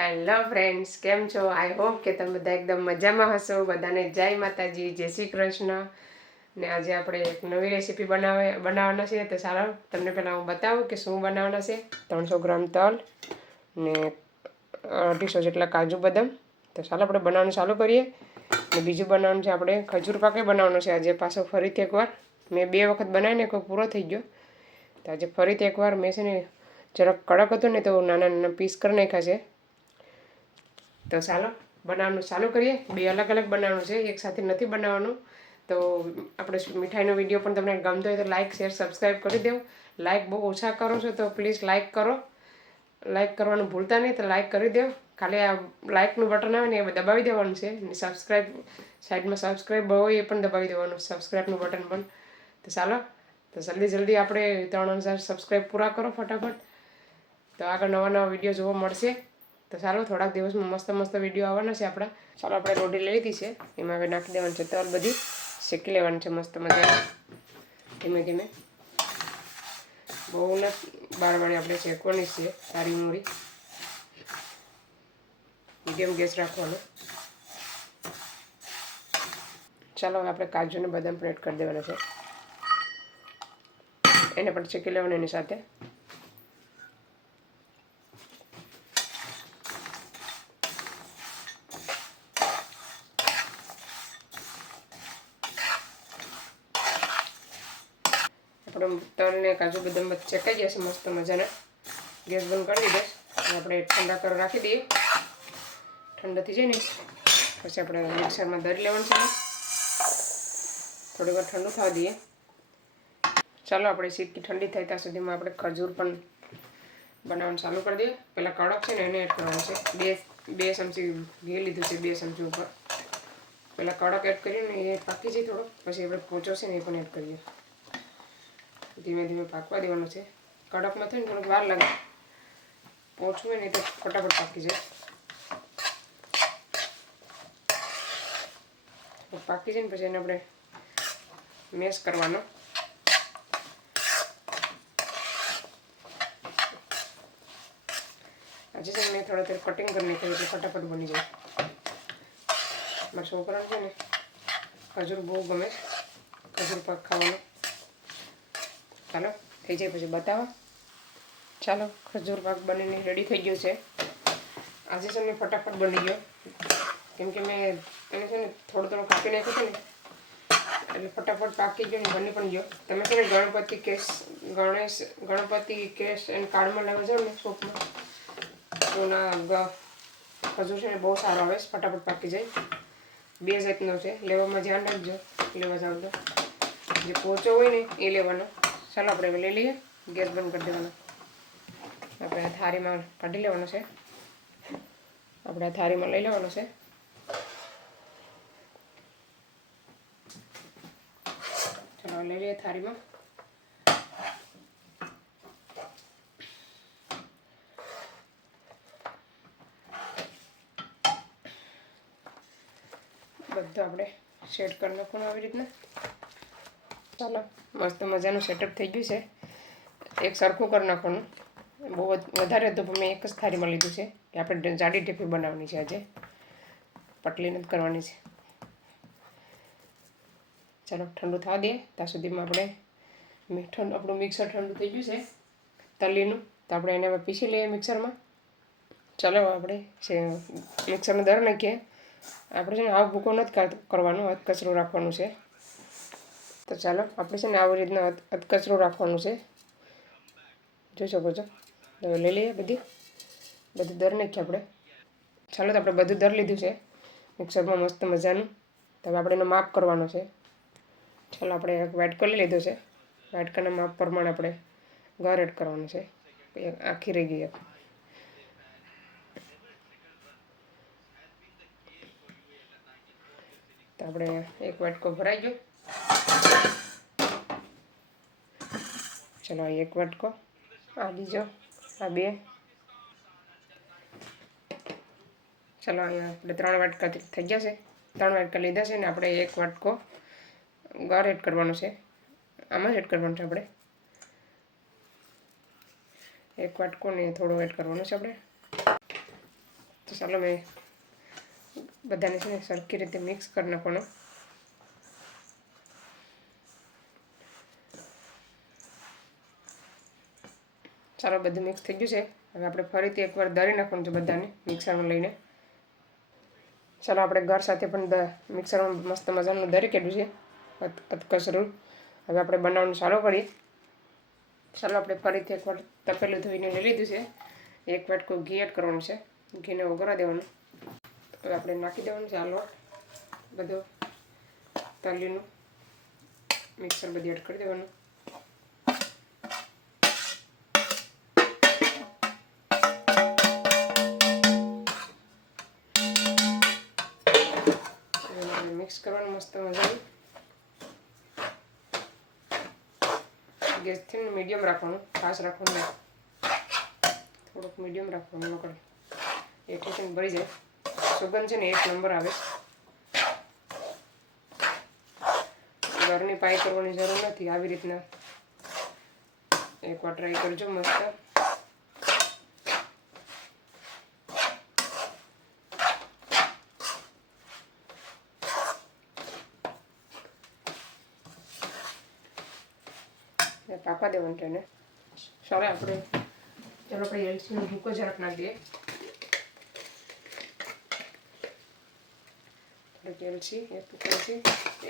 Hello friends, કેમ છો? I hope કે તમે બધા એકદમ મજામાં હશો. બધાને જય માતાજી, જય શ્રી કૃષ્ણ. ને આજે આપણે એક નવી રેસીપી બનાવવાના છે. તો ચાલો તમને પહેલાં હું બતાવું કે શું બનાવવાના છે. 300 ગ્રામ તલ ને 250 જેટલા કાજુ બદામ. તો ચાલો આપણે બનાવવાનું ચાલુ કરીએ. ને બીજું બનાવવાનું છે, આપણે ખજૂર પાકે બનાવવાનો છે આજે પાછો ફરીથી એકવાર. મેં 2 વખત બનાવીને કોઈ પૂરો થઈ ગયો. તો આજે ફરીથી એકવાર મેં છે ને જરાક કડક હતો ને તો નાના નાના પીસ કરી નાખ્યા છે. તો ચાલો બનાવવાનું ચાલુ કરીએ. 2 અલગ અલગ બનાવવાનું છે, એકસાથે નથી બનાવવાનું. તો આપણે મીઠાઈનો વિડીયો પણ તમને ગમતો હોય તો લાઇક શેર સબસ્ક્રાઈબ કરી દો. લાઇક બહુ ઓછા કરો છો તો પ્લીઝ લાઇક કરો. લાઇક કરવાનું ભૂલતા નહીં, તો લાઇક કરી દો. ખાલી આ લાઇકનું બટન આવે ને એ દબાવી દેવાનું છે. સબસ્ક્રાઈબ સાઈડમાં સબસ્ક્રાઈબ હોય એ પણ દબાવી દેવાનું, સબસ્ક્રાઈબનું બટન પણ. તો ચાલો તો જલ્દી આપણે 3000 સબસ્ક્રાઈબ પૂરા કરો ફટાફટ. તો આગળ નવા વિડીયો જોવા મળશે. તો ચાલો થોડાક દિવસમાં મસ્ત વિડીયો આવવાના છે આપણા. ચાલો આપણે રોટી લઈ લીધી છે, એમાં હવે નાખી દેવાનું છે તલ. બધી શેકી લેવાનું છે મસ્ત મજાનું ધીમે ધીમે. બહુ ને બારવાળી આપણે શેકવાની છે, સારી મોરી. મીડિયમ ગેસ રાખવાનો. ચાલો હવે આપણે કાજુ અને બદામ પણ એડ કરી દેવાના છે, એને પણ શેકી લેવાનું એની સાથે. આપણે તલ ને કાજુ બદામ શેકાઈ જશે મસ્ત મજાના. ગેસ બંધ કરી દઈશ. આપણે ઠંડા કરવા રાખી દઈએ. ઠંડા થઈ જાય ને પછી આપણે મિક્સરમાં દળી લેવાનું છે. થોડી વાર ઠંડુ થવા દઈએ. ચાલો આપણે સીટકી ઠંડી થાય ત્યાં સુધીમાં આપણે ખજૂર પણ બનાવવાનું ચાલુ કરી દઈએ. પહેલાં કડક છે ને એને એડ કરવાનું છે. બે ચમચી ઘી લીધું છે, 2 ચમચી ઉપર. પહેલાં કડક એડ કરીને એ પાકી જાય થોડો, પછી આપણે પોચો છે ને એ પણ એડ કરીએ. ધીમે ધીમે પાકવા દેવાનું છે. કડકમાં થઈને થોડુંક વાર લાગે, પોચું હોય ને તો ફટાફટ પાકી જાય. પાકી જાય ને પછી એને આપણે મેશ કરવાનો. આજે છે મેં થોડા કટિંગ કરી નાખ્યું એટલે ફટાફટ બની જાય. મારા છોકરાને છે ને ખજૂર બહુ ગમે, ખજૂર પાક ખાવાનો. ચાલો થઈ જાય પછી બતાવો. ચાલો ખજૂર પાક બનીને રેડી થઈ ગયું છે. આજે છે ને ફટાફટ બની ગયો, કેમ કે મેં એને છે ને થોડું કાપી નાખ્યું છે ને એટલે ફટાફટ પાકી ગયો ને બની પણ ગયો. તમે છે ને ગણપતિ કેશ એન્ડ કાર્ડમાં લેવા જાઓ ને શોપમાં, તો ના ખજૂર છે ને બહુ સારો આવે, ફટાફટ પાકી જાય. 2 જાતનો છે, લેવામાં ધ્યાન રાખજો લેવા જાવ તો. જે પોચો હોય ને એ લેવાનો. ચાલો આપણે લઈ લઈએ. ગેસ બંધ કરી દેવાનો. આપણે થાળીમાં કાઢી લેવાનો છે. આપણે થાળીમાં લઈ લેવાનો છે. ચાલો લઈ લઈએ થાળીમાં. બધું આપણે સેટ કરી નાખવાનું આવી રીતના. ચાલો મસ્ત મજાનું સેટઅપ થઈ ગયું છે. એક સરખું કરી નાખવાનું. બહુ વધારે હતું પણ મેં એક જ થાળીમાં લીધું છે કે આપણે જાડી ઢેફી બનાવવાની છે આજે, પટલી નથી કરવાની છે. ચાલો ઠંડુ થવા દઈએ. ત્યાં સુધીમાં આપણું મિક્સર ઠંડુ થઈ ગયું છે તલીનું. તો આપણે એને પીસી લઈએ મિક્સરમાં. ચાલો આપણે મિક્સરનો દર નાખીએ. આપણે છે ને આવ ભૂકો નથી કરવાનો, અધકચરું રાખવાનું છે. તો ચાલો આપણે છે ને આવી રીતના અધકચરું રાખવાનું છે, જોઈ શકો છો. તો લઈ લઈએ બધું દર નાખીએ આપણે. ચાલો તો આપણે બધું દર લીધું છે મિક્સરમાં મસ્ત મજાનું. તો હવે આપણે એનો માપ કરવાનો છે. ચાલો આપણે એક વાટકો લઈ લીધો છે. વાટકાના માપ પ્રમાણે આપણે ગર એડ કરવાનું છે. આખી રહી ગઈ. તો આપણે એક વાટકો ભરાઈ ગયો. ચલો આ એક વાટકો, આ બીજો, આ 2. ચાલો અહીંયા આપણે 3 વાટકા થઈ ગયા છે. 3 વાટકા લીધા છે ને આપણે એક વાટકો ગર એડ કરવાનો છે. આમાં જ એડ કરવાનું છે આપણે. એક વાટકો ને થોડો એડ કરવાનો છે આપણે. ચાલો મેં બધાને છે ને સરખી રીતે મિક્સ કરી નાખવાનું. ચાલો બધું મિક્સ થઈ ગયું છે. હવે આપણે ફરીથી એકવાર દળી નાખવાનું છે બધાને મિક્સરમાં લઈને. ચાલો આપણે ઘર સાથે પણ મિક્સરમાં મસ્ત મજાનું દળી કાઢ્યું છે અધકચરું. હવે આપણે બનાવવાનું ચાલુ કરીએ. ચાલો આપણે ફરીથી એકવાર તપેલું ધોઈને લઈ લીધું છે. એક વાટકો ઘી એડ કરવાનું છે. ઘીને ઉગળવા દેવાનું. હવે આપણે નાખી દેવાનું છે આ લોટ બધો તલીનું મિક્સર બધું એડ કરી દેવાનું. મિક્સ કરવાનું મસ્ત મજાનું. ગેસથી મીડિયમ રાખવાનું, ફાસ્ટ રાખવાનું, થોડુંક મીડિયમ રાખવાનું. નકર એક ટીચન ભરી જાય. સુગંધ છે ને એક નંબર આવે. ઘરની પાઈ કરવાની જરૂર નથી. આવી રીતના એકવાર ટ્રાય કરજો મસ્ત. પાપા દેવાનું છે ને. ચાલો આપણે એલચીનો ભૂકો જરાક નાખી દઈએ.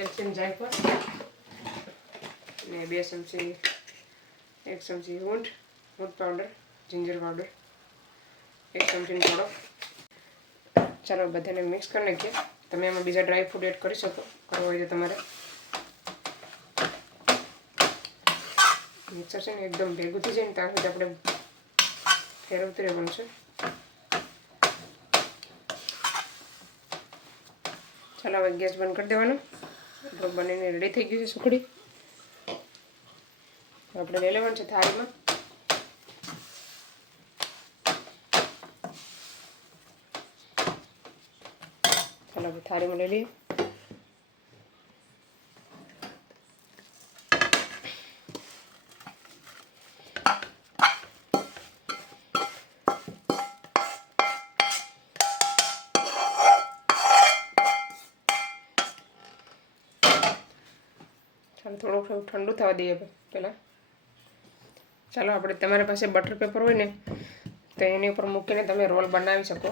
એલચીની જાયફળ ને 2 ચમચી 1 ચમચી ઊંટ પાવડર, જિંજર પાવડર 1 ચમચીનો થોડો. ચાલો બધાને મિક્સ કરી નાખીએ. તમે એમાં બીજા ડ્રાય ફ્રૂટ એડ કરી શકો, કરવો હોય તો તમારે. મિક્સર છે ને એકદમ ભેગું થઈ જાય ને ત્યાં સુધી આપણે ફેરવતું રહેવાનું છે. ચાલો હવે ગેસ બંધ કરી દેવાનો. આપણું બનીને રેડી થઈ ગયું છે સુખડી. આપણે લઈ લેવાનું છે થાળીમાં. ચાલો આપણે થાળીમાં લઈ લઈએ. થોડુંક ઠંડુ થવા દઈએ પહેલાં. ચાલો આપણે તમારી પાસે બટર પેપર હોય ને તો એની ઉપર મૂકીને તમે રોલ બનાવી શકો.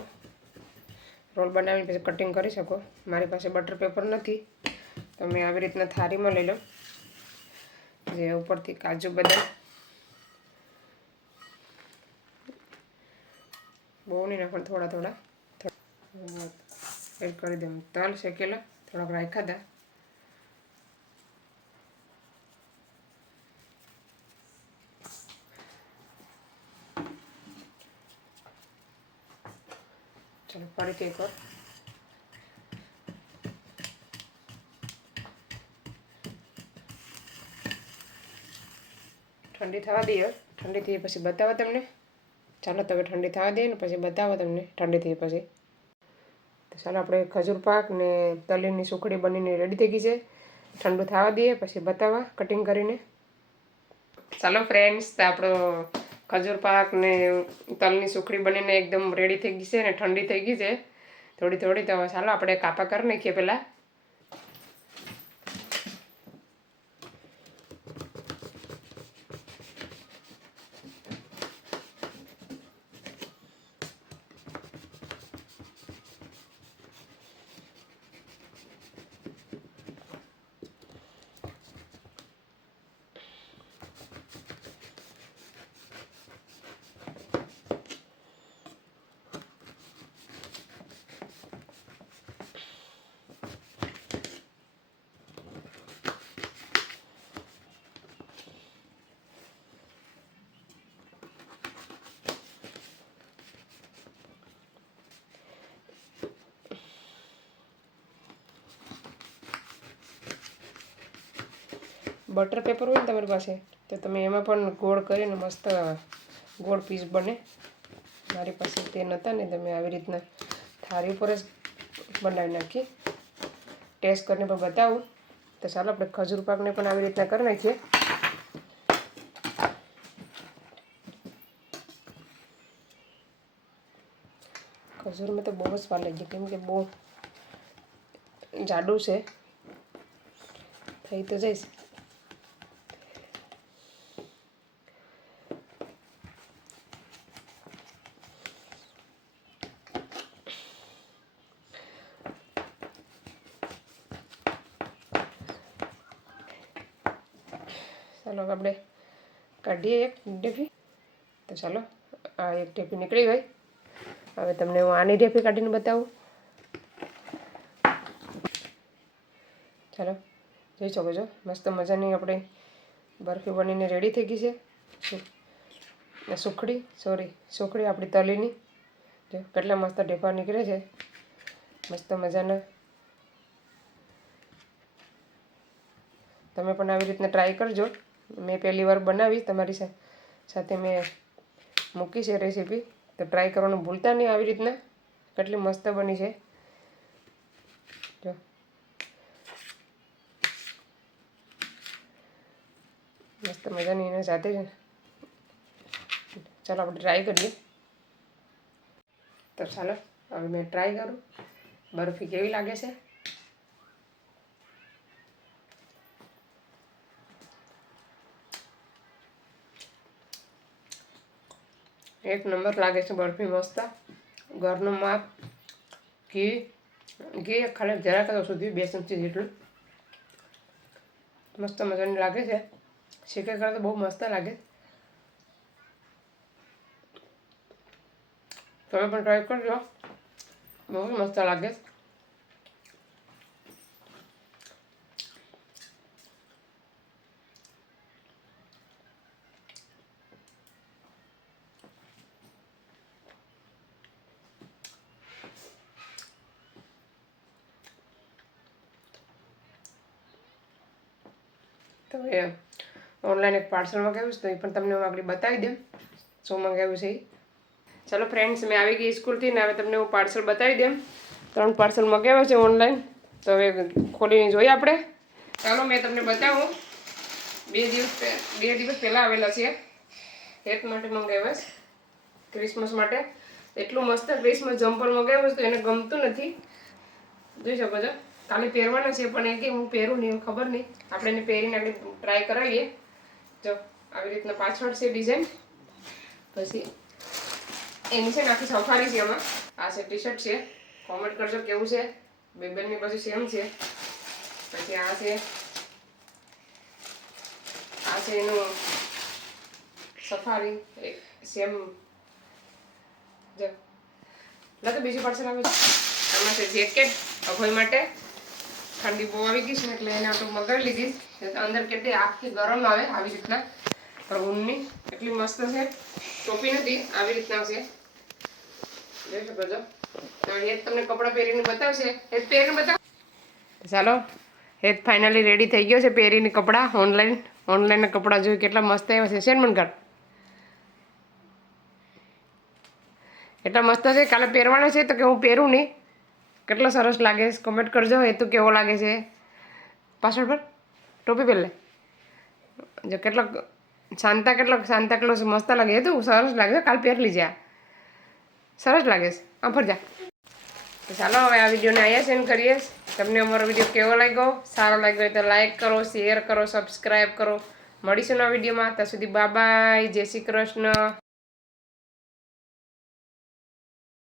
રોલ બનાવીને પછી કટિંગ કરી શકો. મારી પાસે બટર પેપર નથી. તમે આવી રીતના થાળીમાં લઈ લો. જે ઉપરથી કાજુ બદામ બહુ નહીં નાખવાનું, થોડા એડ કરી દઉં. તલ શેકેલા થોડાક રાખ્યા હતા. ચાલો ફરીથી એકવાર ઠંડી થવા દઈએ. ઠંડી થઈ પછી બતાવો તમને. ચાલો તમે ઠંડી થવા દઈએ ને પછી બતાવો તમને ઠંડી થઈ પછી. તો ચાલો આપણે ખજૂર પાક ને તલીની સુખડી બનીને રેડી થઈ ગઈ છે. ઠંડુ થવા દઈએ પછી બતાવવા કટિંગ કરીને. ચાલો ફ્રેન્ડ્સ, તો આપણો ખજૂર પાક ને તલની સુખડી બનીને એકદમ રેડી થઈ ગઈ છે ને ઠંડી થઈ ગઈ છે થોડી. તો ચાલો આપણે કાપા કરી નાખીએ પહેલાં. બટર પેપર હોય ને તમારી પાસે તો તમે એમાં પણ ગોળ કરીને મસ્ત ગોળ પીસ બને. મારી પાસે તે નહોતા ને તમે આવી રીતના થાળી ઉપર જ બનાવી નાખીએ. ટેસ્ટ કરીને પણ બતાવું. તો ચાલો આપણે ખજૂર પાકને પણ આવી રીતના કરી નાખીએ. ખજૂરમાં તો બહુ જ સ્વાદ લાગી, કેમ કે બહુ જાડું છે, થઈ તો જઈશ. ચાલો આપણે કાઢીએ એક ઢેફી. તો ચાલો આ એક ઢેફી નીકળી ગઈ. હવે તમને હું આની ઢેફી કાઢીને બતાવું. ચાલો જોઈ શકો છો, મસ્ત મજાની આપણે બરફી બનીને રેડી થઈ ગઈ છે. સુખડી આપણી તલીની જો કેટલા મસ્ત ઢેફા નીકળે છે, મસ્ત મજાના. તમે પણ આવી રીતના ટ્રાય કરજો. મેં પહેલી વાર બનાવી, તમારી સાથે મેં મૂકી છે રેસીપી, તો ટ્રાય કરવાનું ભૂલતા નહીં. આવી રીતના કેટલી મસ્ત બની છે જો. મસ્ત મજાની એના સાથે જ. ચાલો આપણે ટ્રાય કરીએ. તો ચાલો હવે મેં ટ્રાય કરું બરફી કેવી લાગે છે. એક નંબર લાગે છે બરફી, મસ્ત. ઘરનું માપ, ઘી ખાલી જરાક સુધી 2 ચમચી જેટલું. મસ્ત મજાની લાગે છે. શેકે કરતાં તો બહુ મસ્ત લાગે. તમે પણ ટ્રાય કરજો, બહુ મસ્ત લાગે. તો એ ઓનલાઈન એક પાર્સલ મંગાવ્યું છે, તો એ પણ તમને હું આગળ બતાવી દઉં શું મંગાવ્યું છે એ. ચાલો ફ્રેન્ડ્સ, મેં આવી ગઈ સ્કૂલથી ને હવે તમને હું પાર્સલ બતાવી દઉં. 3 પાર્સલ મંગાવ્યા છે ઓનલાઈન, તો હવે ખોલીને જોઈએ આપણે. ચાલો મેં તમને બતાવું. 2 દિવસ પહેલાં આવેલા છે. હેત માટે મંગાવ્યા છે, ક્રિસમસ માટે. એટલું મસ્ત ક્રિસમસ જમ્પર મંગાવ્યું છે, તો એને ગમતું નથી. જોઈ શકો છો, કાલે પહેરવાના છે, પણ એ કે હું પહેરું નહીં, ખબર નહીં. આપણે એને પહેરીને આગળ ટ્રાય કરાવીએ. જો આવી રીતના પાછળ છે ડિઝાઇન, પછી એની છે ને આખી સફારી છે. એમાં આ છે ટી શર્ટ છે. કોમેન્ટ કરજો કેવું છે. બેબલની પછી સેમ છે. પછી આ છે એનું સફારી સેમ. જો તો બીજું પાર્સલ આવે છે. આમાં છે જેકેટ અભય માટે. ઠંડી બહુ આવી ગઈ છે એટલે એને આપણે મગાવી લીધી. અંદર કેટલી આખી ગરમ આવે આવી રીતના, પણ ઊનની એટલી મસ્ત છે. ટોપી નથી, આવી રીતના છે. જોઈ શકો છો. હેત તમને કપડાં પહેરીને બતાવશે. હેત પહેરીને બતાવ. ચાલો હેત ફાઇનલી રેડી થઈ ગયો છે પહેરીને કપડાં. ઓનલાઈનના કપડાં જોઈ કેટલા મસ્ત આવ્યા છે. શેન મનકાર એટલા મસ્ત છે. કાલે પહેરવાના છે, તો કે હું પહેરું નહીં. કેટલો સરસ લાગે છે, કોમેન્ટ કરજો. એ તો કેવો લાગે છે. પાછળ પર ટોપી પહેરલે જો સાંતા ક્લોઝ મસ્ત લાગે. એ તો સરસ લાગે. કાલ પહેર લીજે, આ સરસ લાગે છે. આ ફરજા. તો ચાલો હવે આ વિડીયોને અહીંયા સેન્ડ કરીએ. તમને અમારો વિડીયો કેવો લાગ્યો? સારો લાગ્યો હોય તો લાઈક કરો, શેર કરો, સબસ્ક્રાઈબ કરો. મળીશું આ વિડીયોમાં. ત્યાં સુધી બાય બાય. જય શ્રી કૃષ્ણ.